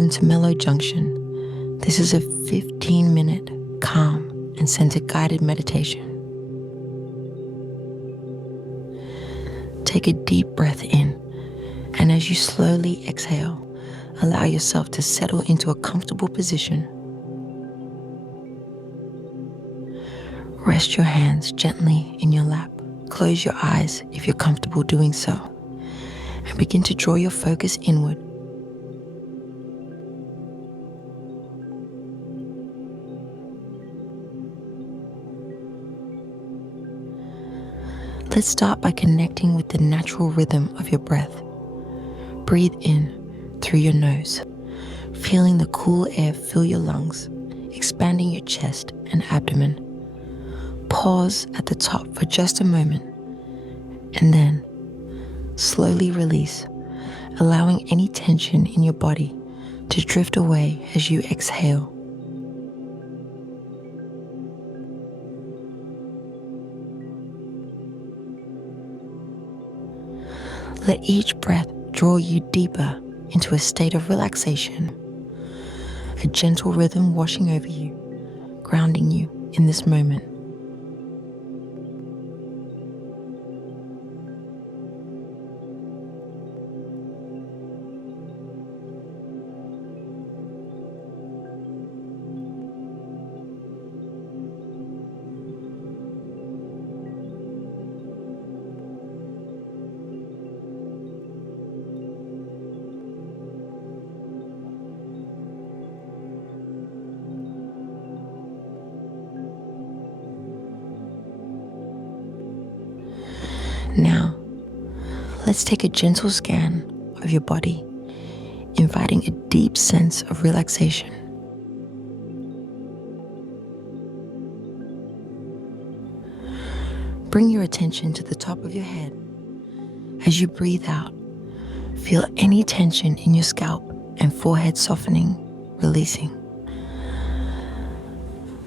Welcome to Mellow Junction. This is a 15-minute calm and centered guided meditation. Take a deep breath in, and as you slowly exhale, allow yourself to settle into a comfortable position. Rest your hands gently in your lap. Close your eyes if you're comfortable doing so, and begin to draw your focus inward. Let's start by connecting with the natural rhythm of your breath. Breathe in through your nose, feeling the cool air fill your lungs, expanding your chest and abdomen. Pause at the top for just a moment, and then slowly release, allowing any tension in your body to drift away as you exhale. Let each breath draw you deeper into a state of relaxation, a gentle rhythm washing over you, grounding you in this moment. Now, let's take a gentle scan of your body, inviting a deep sense of relaxation. Bring your attention to the top of your head. As you breathe out, feel any tension in your scalp and forehead softening, releasing.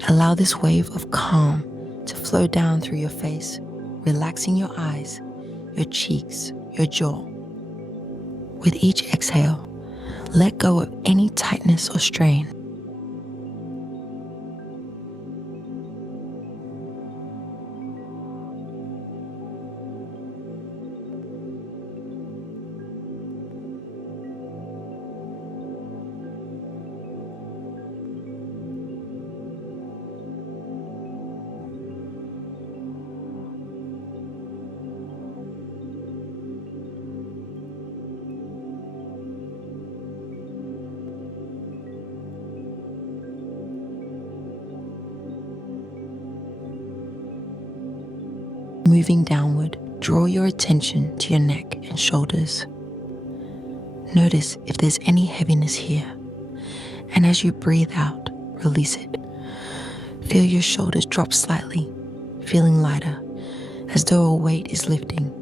Allow this wave of calm to flow down through your face, relaxing your eyes, your cheeks, your jaw. With each exhale, let go of any tightness or strain. Moving downward, draw your attention to your neck and shoulders. Notice if there's any heaviness here, and as you breathe out, release it. Feel your shoulders drop slightly, feeling lighter, as though a weight is lifting.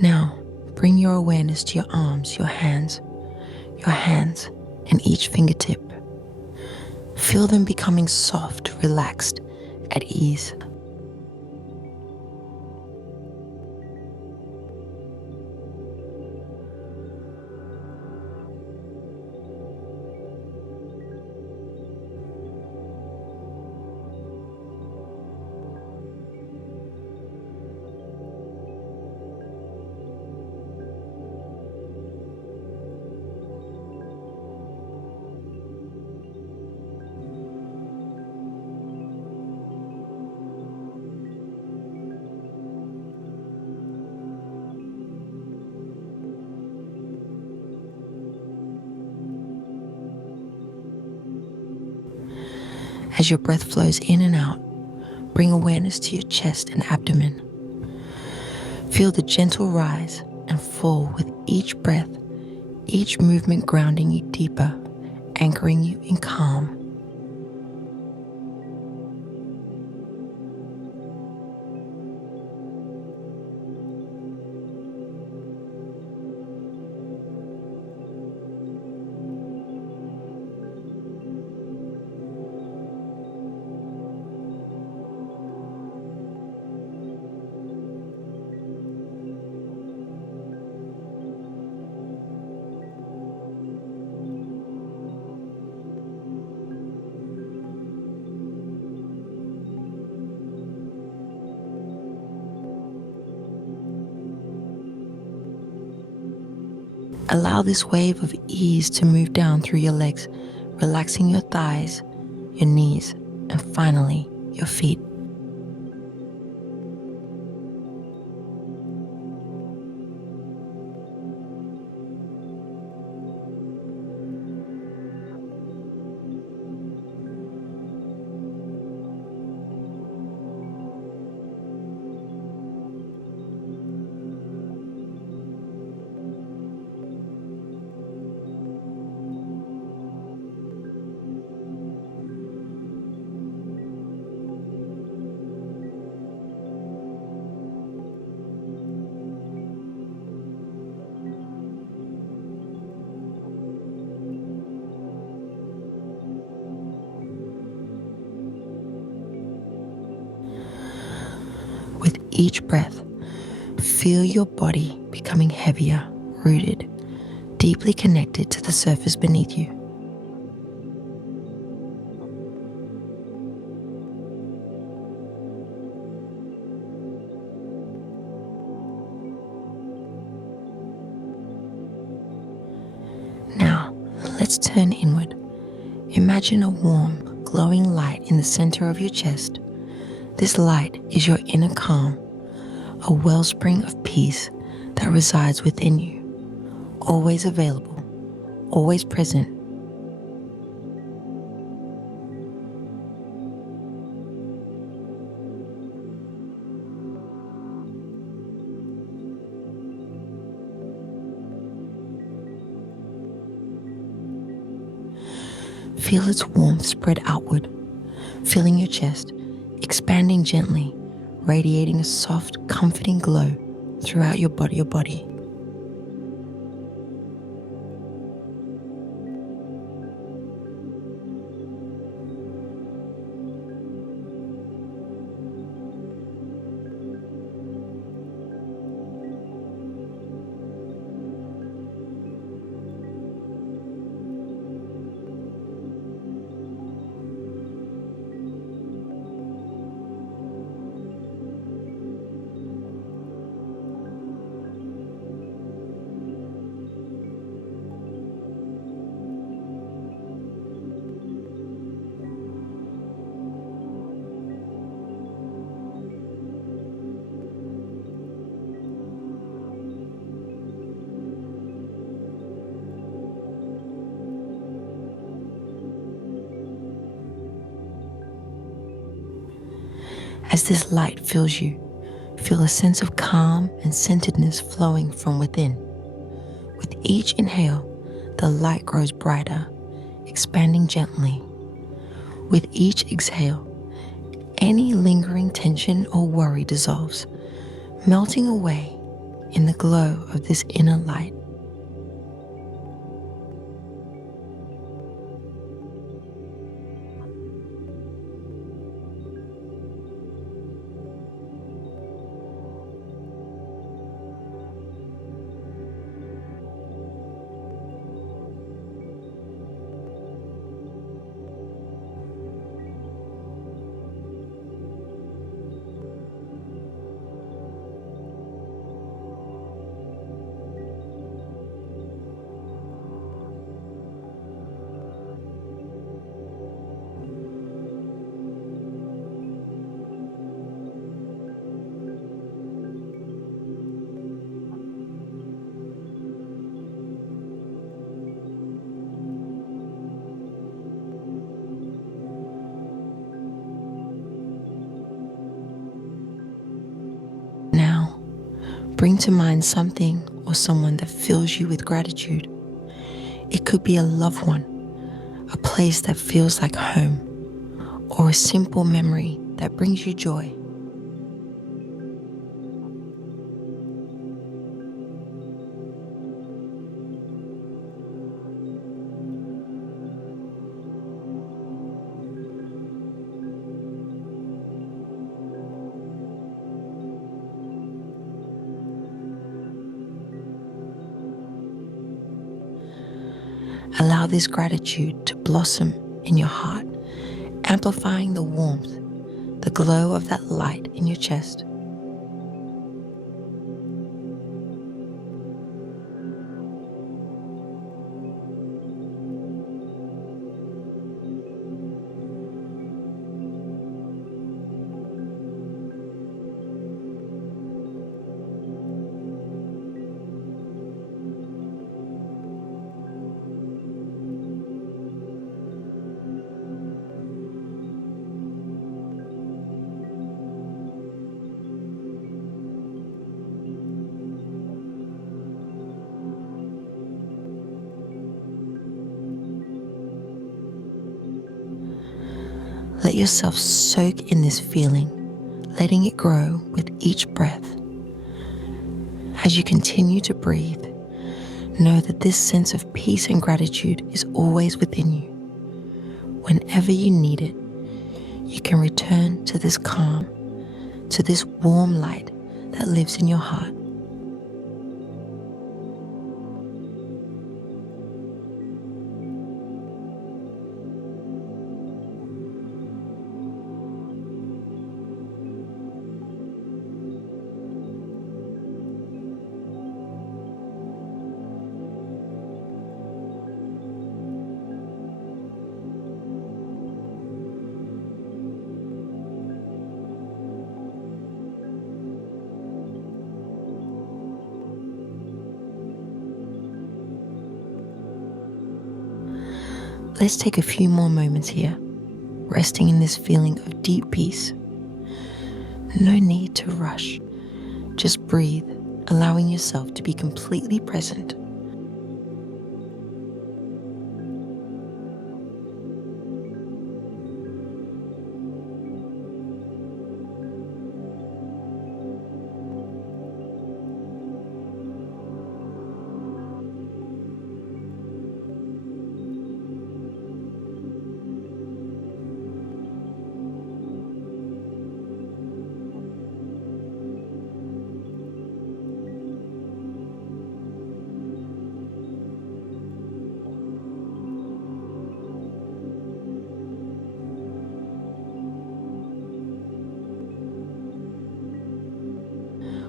Now, bring your awareness to your arms, your hands, and each fingertip. Feel them becoming soft, relaxed, at ease. As your breath flows in and out, bring awareness to your chest and abdomen. Feel the gentle rise and fall with each breath, each movement grounding you deeper, anchoring you in calm. Allow this wave of ease to move down through your legs, relaxing your thighs, your knees, and finally, your feet. With each breath, feel your body becoming heavier, rooted, deeply connected to the surface beneath you. Now, let's turn inward. Imagine a warm, glowing light in the center of your chest. This light is your inner calm, a wellspring of peace that resides within you, always available, always present. Feel its warmth spread outward, filling your chest, expanding gently, radiating a soft, comforting glow throughout your body. As this light fills you, feel a sense of calm and centeredness flowing from within. With each inhale, the light grows brighter, expanding gently. With each exhale, any lingering tension or worry dissolves, melting away in the glow of this inner light. Bring to mind something or someone that fills you with gratitude. It could be a loved one, a place that feels like home, or a simple memory that brings you joy. Allow this gratitude to blossom in your heart, amplifying the warmth, the glow of that light in your chest. Let yourself soak in this feeling, letting it grow with each breath. As you continue to breathe, know that this sense of peace and gratitude is always within you. Whenever you need it, you can return to this calm, to this warm light that lives in your heart. Let's take a few more moments here, resting in this feeling of deep peace. No need to rush. Just breathe, allowing yourself to be completely present.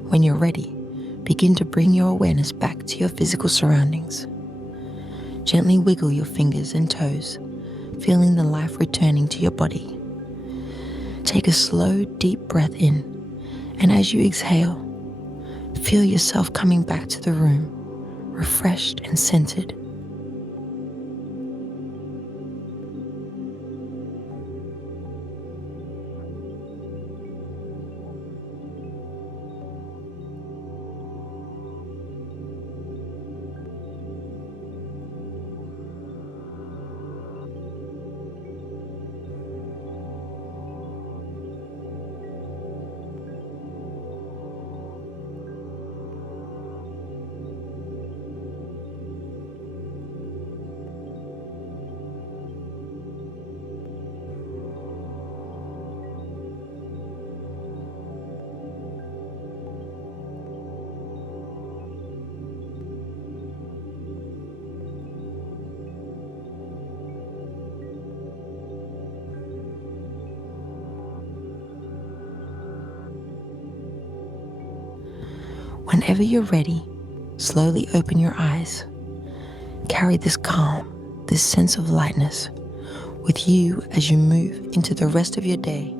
When you're ready, begin to bring your awareness back to your physical surroundings. Gently wiggle your fingers and toes, feeling the life returning to your body. Take a slow, deep breath in, and as you exhale, feel yourself coming back to the room, refreshed and centered. Whenever you're ready, slowly open your eyes. Carry this calm, this sense of lightness with you as you move into the rest of your day.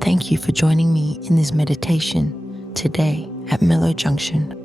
Thank you for joining me in this meditation today at Mellow Junction.